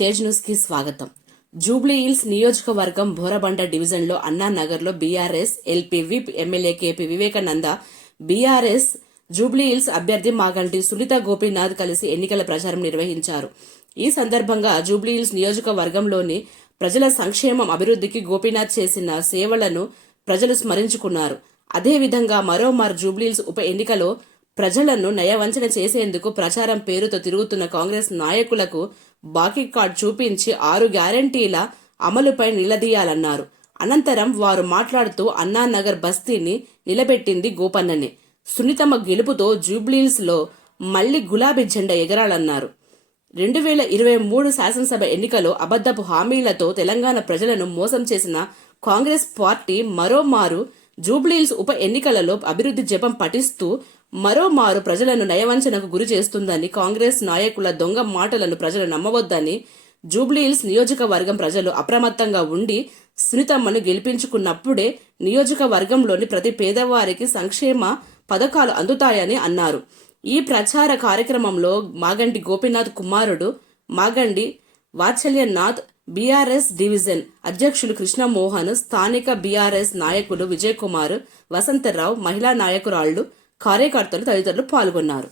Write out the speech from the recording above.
తేజ్ న్యూస్కి స్వాగతం. Jubilee hills నియోజకవర్గం బోరబండ డివిజన్లో అన్నానగర్లో BRS LP whip MLA KP Vivekananda BRS Jubilee hills అభ్యర్థి మాగంటి సునీత గోపీనాథ్ కలిసి ఎన్నికల ప్రచారం నిర్వహించారు. ఈ సందర్భంగా జూబ్లీ హిల్స్ నియోజకవర్గంలోని ప్రజల సంక్షేమం అభివృద్ధికి గోపీనాథ్ చేసిన సేవలను ప్రజలు స్మరించుకున్నారు. అదేవిధంగా మరోమారు జూబ్లీహిల్స్ ఉప ఎన్నికలో ప్రజలను నయవంచన చేసేందుకు ప్రచారం పేరుతో తిరుగుతున్న కాంగ్రెస్ నాయకులకు బాకీ కార్డ్ చూపించి ఆరు గ్యారంటీల అమలుపై నిలదీయాలన్నారు. అనంతరం వారు మాట్లాడుతూ అన్నానగర్ బస్తీని నిలబెట్టింది గోపన్ననే. సునీతమ్మ గెలుపుతో జూబ్లీన్స్లో మళ్ళీ గులాబీ జెండా ఎగరాలన్నారు. రెండు వేల ఇరవై మూడు శాసనసభ ఎన్నికలో అబద్దపు హామీలతో తెలంగాణ ప్రజలను మోసం చేసిన కాంగ్రెస్ పార్టీ మరోమారు జూబ్లీహిల్స్ ఉప ఎన్నికలలో అభివృద్ధి జపం పఠిస్తూ మరోమారు ప్రజలను నయవంచనకు గురి చేస్తుందని కాంగ్రెస్ నాయకుల దొంగ మాటలను ప్రజలు నమ్మవద్దని జూబ్లీహిల్స్ నియోజకవర్గం ప్రజలు అప్రమత్తంగా ఉండి సునీతమ్మను గెలిపించుకున్నప్పుడే నియోజకవర్గంలోని ప్రతి పేదవారికి సంక్షేమ పథకాలు అందుతాయని అన్నారు. ఈ ప్రచార కార్యక్రమంలో మాగంటి గోపీనాథ్ కుమారుడు మాగండి వాత్సల్యనాథ్ బీఆర్ఎస్ డివిజన్ అధ్యక్షులు కృష్ణమోహన్ స్థానిక బీఆర్ఎస్ నాయకులు విజయ్ కుమార్ వసంతరావు మహిళా నాయకురాళ్ళు కార్యకర్తలు తదితరులు పాల్గొన్నారు.